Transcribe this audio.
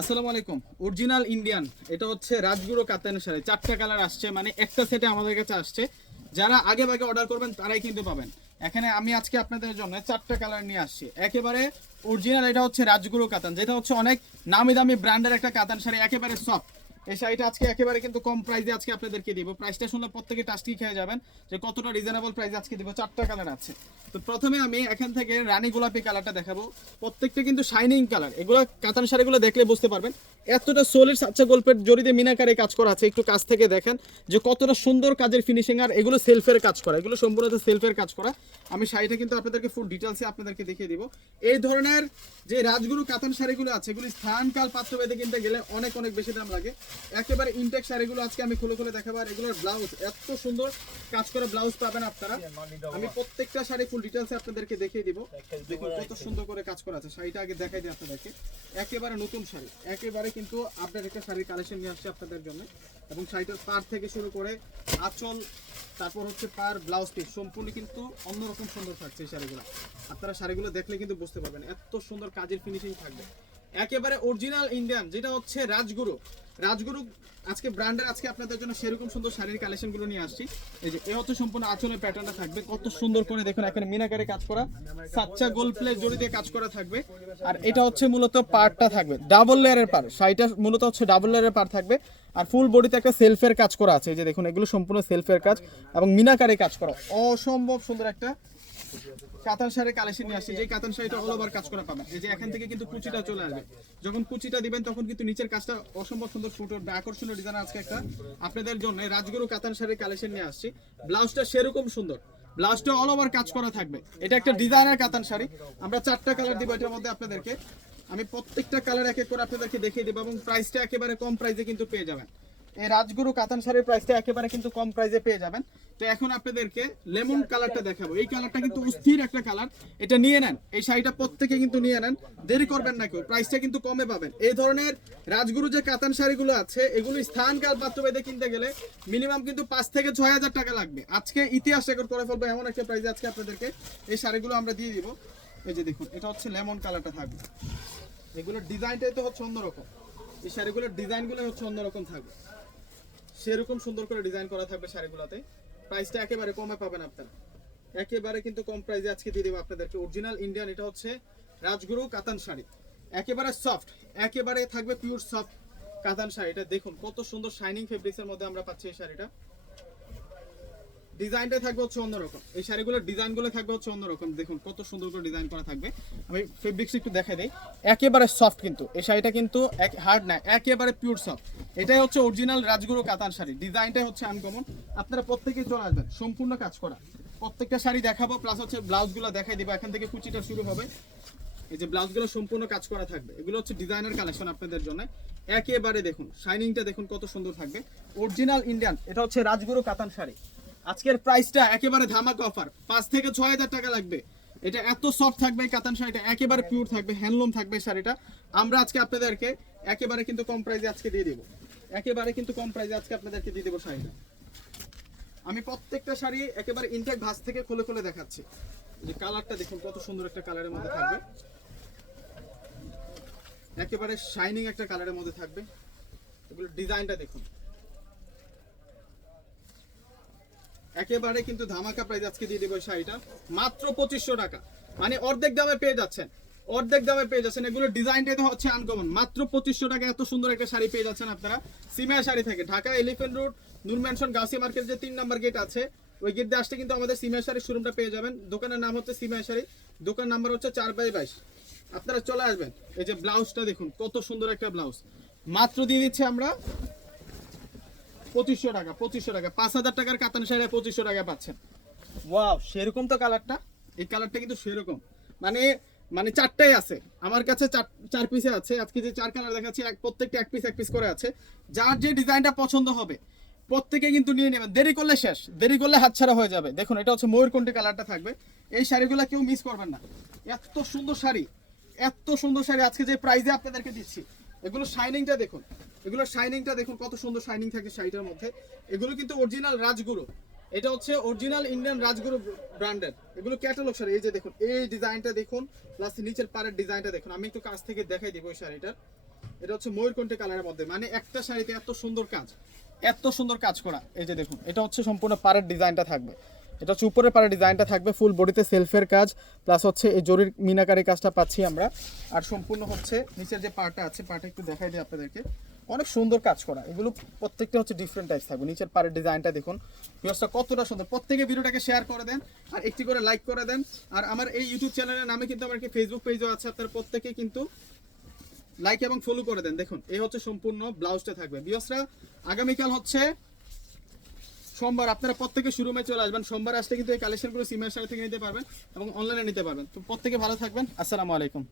আসসালামু আলাইকুম। Original Indian, এটা হচ্ছে রাজগুরু কাতানের শাড়ি। চারটা কালার আসছে মানে একটা সেটে আমাদের কাছে আসছে। যারা আগে ভাগে অর্ডার করবেন, তারাই কিন্তু পাবেন। এখানে আমি আজকে আপনাদের জন্য চারটা কালার নিয়ে আসছি। একেবারে অরিজিনাল, এটা হচ্ছে রাজগুরু কাতান যেটা হচ্ছে অনেক নামি দামি ব্র্যান্ডের একটা কাতান শাড়ি, একেবারে সফট এই শাড়িটা আজকে একেবারে কিন্তু কম প্রাইসে আজকে আপনাদেরকে দিব। প্রাইসটা শুনলে প্রত্যেকে টাস্টি খেয়ে যাবেন যে কতটা রিজনেবল প্রাইস আজকে দিব। চারটা কালার আছে। তো প্রথমে আমি এখান থেকে রানী গোলাপি কালারটা দেখাবো। প্রত্যেকটা কিন্তু শাইনিং কালার এগুলো কাতান শাড়িগুলো দেখলে বুঝতে পারবেন। এতটা সোলের সাচ্চা গল্পের জড়িতে মিনাকারে কাজ করা আছে। একটু কাছ থেকে দেখেন যে কতটা সুন্দর কাজের ফিনিশিং আর এগুলো সেলফের কাজ করা। এগুলো সম্পূর্ণ সেলফের কাজ করা। আমি শাড়িটা কিন্তু আপনাদেরকে ফুল ডিটেলসে আপনাদেরকে দেখিয়ে দিব। এই ধরনের যে রাজগুরু কাতান শাড়িগুলো আছে এগুলি স্থানকাল পাত্রভেদে কিনতে গেলে অনেক অনেক বেশি দাম লাগে। একেবারে ইনটেক শাড়িগুলো আজকে আমি খুলে খুলে দেখাবো। আর এগুলোর ব্লাউজ এত সুন্দর কাজ করা ব্লাউজ পাবেন আপনারা। আমি প্রত্যেকটা শাড়ি ফুল ডিটেলসে আপনাদেরকে দেখিয়ে দিব। দেখুন কত সুন্দর করে কাজ করা আছে। শাড়িটা আগে দেখাই দিই আপনাদেরকে। একেবারে নতুন শাড়ি। একেবারে কিন্তু আপনার একটা শাড়ির কালেকশন নিয়ে আসছে আপনাদের জন্য। এবং শাড়িটার পার থেকে শুরু করে আঁচল, তারপর হচ্ছে পার ব্লাউজ পিস সম্পূর্ণ কিন্তু অন্যরকম সুন্দর থাকছে এই শাড়িগুলো। আপনারা শাড়িগুলো দেখলে কিন্তু বুঝতে পারবেন, এত সুন্দর কাজের ফিনিশিং থাকবে। একেবারে অরিজিনাল ইন্ডিয়ান যেটা হচ্ছে রাজগুরু। রাজগুরু, আজকে ব্র্যান্ডের আজকে আপনাদের জন্য সেরকম সুন্দর শাড়ির কালেকশনগুলো নিয়ে আসছি। এই যে, এ হচ্ছে সম্পূর্ণ আঁচলের প্যাটার্নটা থাকবে। কত সুন্দর করে দেখুন, এখানে মিনাকারে কাজ করা, সাচ্চা গোল প্লে জড়ি দিয়ে কাজ করা থাকবে। আর এটা হচ্ছে মূলত পার্টটা থাকবে ডাবল লেয়ারের পার শাড়িটা মূলত হচ্ছে ডাবল লেয়ারের পার থাকবে। আর ফুল বডিতে একটা সেলফের কাজ করা আছে। এই যে দেখুন, এগুলো সম্পূর্ণ সেলফের কাজ এবং মিনাকারে কাজ করা। অসম্ভব সুন্দর একটা কাতান শাড়ির কালেকশন আসছে। যে কাতান অল ওভার কাজ করা এই যে এখান থেকে কিন্তু কুচিটা চলে আসবে। যখন কুচিটা দিবেন, তখন কিন্তু নিচের কাজটা অসম্ভব সুন্দর উঠবে। আকর্ষণীয় ডিজাইন আজকে একটা আপনাদের জন্য রাজগুরু কাতান শাড়ির কালেকশন নিয়ে আসছি। ব্লাউজটা সেরকম সুন্দর। ব্লাউজটা অল ওভার কাজ করা থাকবে। এটা একটা ডিজাইনার কাতান শাড়ি। আমরা চারটা কালার দিব এটার মধ্যে আপনাদেরকে। আমি প্রত্যেকটা কালার এক এক করে আপনাদেরকে দেখিয়ে দেবো এবং প্রাইসটা একেবারে কম প্রাইসে কিন্তু পেয়ে যাবেন। এই রাজগুরু কাতান শাড়ির প্রাইসটা একেবারে কিন্তু কম প্রাইসে পেয়ে যাবেন। তো এখন আপনাদেরকে লেমন কালারটা দেখাবো। এই কালারটা কিন্তু অস্থির একটা কালার। এটা নিয়ে নেন। এই শাড়িটা প্রত্যেকে কিন্তু নিয়ে নেন। দেরি করবেন না কেউ। প্রাইসটা কিন্তু কমে পাবেন। এই ধরনের রাজগুরু যে কাতান শাড়িগুলো আছে, এগুলো স্থানকাল পাত্রভেদে কিনতে গেলে মিনিমাম কিন্তু পাঁচ থেকে ছয় হাজার টাকা লাগবে। আজকে ইতিহাস রেকর্ড করে ফেলব এমন একটা প্রাইসে আজকে আপনাদেরকে এই শাড়িগুলো আমরা দিয়ে দিব। এই যে দেখুন, এটা হচ্ছে লেমন কালারটা থাকবে। এগুলোর ডিজাইনটাই তো হচ্ছে অন্যরকম। এই শাড়িগুলোর ডিজাইনগুলো হচ্ছে অন্যরকম থাকবে। সেরকম সুন্দর করে ডিজাইন করা থাকবে শাড়িগুলোতে। প্রাইসটা একেবারে কমে পাবেন আপনারা। একেবারে কিন্তু কম প্রাইসে আজকে দিয়ে দেবো আপনাদেরকে। অরিজিনাল ইন্ডিয়ান এটা হচ্ছে রাজগুরু কাতান শাড়ি। একেবারে সফট একেবারে থাকবে পিওর সফট কাতান শাড়ি। এটা দেখুন, কত সুন্দর শাইনিং ফেব্রিক্সের মধ্যে আমরা পাচ্ছি এই শাড়িটা। ডিজাইনটা থাকবে হচ্ছে অন্যরকম। এই শাড়িগুলোর ডিজাইনগুলো থাকবে হচ্ছে অন্যরকম। দেখুন, কত সুন্দর করে ডিজাইন করা থাকবে। আমি ফেব্রিক্স একটু দেখাই দিই। একেবারে সফট কিন্তু। এই শাড়িটা কিন্তু এক হার্ড না, একেবারে পিওর সফট এটাই হচ্ছে অরিজিনাল রাজগুরু কাতান শাড়ি। ডিজাইনটাই হচ্ছে আনকমন আপনারা প্রত্যেকেই চলে আসবেন। সম্পূর্ণ কাজ করা। প্রত্যেকটা শাড়ি দেখাবো প্লাস হচ্ছে ব্লাউজগুলো দেখাই দিব। এখান থেকে কুচিটা শুরু হবে। এই যে ব্লাউজগুলো সম্পূর্ণ কাজ করা থাকবে। এগুলো হচ্ছে ডিজাইনার কালেকশন আপনাদের জন্য। একেবারে দেখুন শাইনিংটা দেখুন কত সুন্দর থাকবে। অরিজিনাল ইন্ডিয়ান এটা হচ্ছে রাজগুরু কাতান শাড়ি। আজকের প্রাইসটা একেবারে ধামাকা অফার পাঁচ থেকে ছয় হাজার টাকা লাগবে। এটা এত সফট থাকবে কাতান শাড়িটা, একেবারে পিওর থাকবে হ্যান্ডলুম থাকবে শাড়িটা। আমরা আজকে আপনাদেরকে একেবারে কিন্তু কম প্রাইসে আজকে দিয়ে দেবো। একেবারে কিন্তু কম প্রাইসে আজকে আপনাদেরকে দিয়ে দেবো শাড়িটা। আমি প্রত্যেকটা শাড়ি একেবারে ইনটেক ভাঁজ থেকে খুলে খুলে দেখাচ্ছি। যে কালারটা দেখুন, কত সুন্দর একটা কালারের মধ্যে থাকবে। একেবারে শাইনিং একটা কালারের মধ্যে থাকবে। এগুলো ডিজাইনটা দেখুন। একেবারে কিন্তু ধামাকা প্রাইস আজকে দিয়ে দেবো শাড়িটা। মাত্র পঁচিশশো টাকা। মানে অর্ধেক দামে পেয়ে যাচ্ছেন। অর্ধেক দামে পেয়ে যাচ্ছেন। এগুলো ডিজাইনটাই তো হচ্ছে আনকমন মাত্র পঁচিশশো টাকা এত সুন্দর একটা শাড়ি পেয়ে যাচ্ছেন আপনারা। সিমিয়া শাড়ি থেকে। Dhaka elephant road Noor mansion Gausi market যে তিন নাম্বার গেট আছে, ওই গেট দিয়ে আসতে কিন্তু আমাদের সিমিয়া শাড়ির শোরুমটা পেয়ে যাবেন। দোকানের নাম হচ্ছে সিমিয়া শাড়ি। দোকান নাম্বার হচ্ছে চার বাই বাইশ। আপনারা চলে আসবেন। এই যে ব্লাউজটা দেখুন, কত সুন্দর একটা ব্লাউজ মাত্র দিয়ে দিচ্ছি আমরা পঁচিশশো টাকা পঁচিশশো টাকা। পাঁচ হাজার টাকার কাতান শাড়ি পঁচিশশো টাকা পাচ্ছেন। ওয়াও সেরকম তো কালারটা এই কালারটা কিন্তু সেরকম। মানে মানে চারটাই আছে। আমার কাছে চার পিসে আছে। আজকে যে চার কালার দেখাচ্ছি এক প্রত্যেকটা এক পিস এক পিস করে আছে। যার যে ডিজাইনটা পছন্দ হবে প্রত্যেকে কিন্তু নিয়ে নেবেন। দেরি করলে শেষ। দেরি করলে হাতছাড়া হয়ে যাবে। দেখুন এটা হচ্ছে ময়ূরকণ্ঠী কালারটা থাকবে। এই শাড়িগুলো কেউ মিস করবেন না। এত সুন্দর শাড়ি এত সুন্দর শাড়ি আজকে যে প্রাইজে আপনাদেরকে দিচ্ছি। এগুলো শাইনিংটা দেখুন। এগুলো শাইনিংটা দেখুন, কত সুন্দর শাইনিং থাকে শাড়িটার মধ্যে। এগুলো কিন্তু অরিজিনাল রাজগুরু। এটা হচ্ছে অরিজিনাল ইন্ডিয়ান রাজগুরু ব্র্যান্ডের এগুলো ক্যাটালগ শাড়ি, এই যে দেখুন, এই ডিজাইনটা দেখুন প্লাস নিচের পাড়ের ডিজাইনটা দেখুন। আমি একটু কাছ থেকে দেখাই দিব ওই শাড়িটার। এটা হচ্ছে ময়ূরকণ্ঠী কালারের মধ্যে। মানে একটা শাড়িতে এত সুন্দর কাজ, এত সুন্দর কাজ করা। এই যে দেখুন, এটা হচ্ছে সম্পূর্ণ পাড়ের ডিজাইনটা থাকবে। এটা হচ্ছে উপরের পাড়ের ডিজাইনটা থাকবে ফুল বডিতে সেলফের কাজ প্লাস হচ্ছে এই জরির মিনাকারি কাজটা পাচ্ছি আমরা। আর সম্পূর্ণ হচ্ছে নিচের যে পার্টটা আছে পার্টটা একটু দেখাই দিই আপনাদেরকে। অনেক সুন্দর কাজ করা। এগুলো প্রত্যেকটা হচ্ছে ডিফারেন্ট টাইপস থাকবে। নিচের পাড়ের ডিজাইনটা দেখুন। ভিউসটা কতটা সুন্দর। প্রত্যেকে ভিডিওটাকে শেয়ার করে দেন আর একটি করে লাইক করে দেন। আর আমার এই ইউটিউব চ্যানেলের নামে কিন্তু আমার কি ফেসবুক পেজও আছে। আপনারা প্রত্যেকে কিন্তু লাইক এবং ফলো করে দেন। দেখুন, এই হচ্ছে সম্পূর্ণ ব্লাউজটা থাকবে। বিয়সরা আগামীকাল হচ্ছে সোমবার। আপনারা প্রত্যেকে শোরুমে চলে আসবেন। সোমবার আসলে কিন্তু এই কালেকশনগুলো সিমের সাথে থেকে নিতে পারবেন এবং অনলাইনে নিতে পারবেন। তো প্রত্যেকে ভালো থাকবেন। আসসালামু আলাইকুম।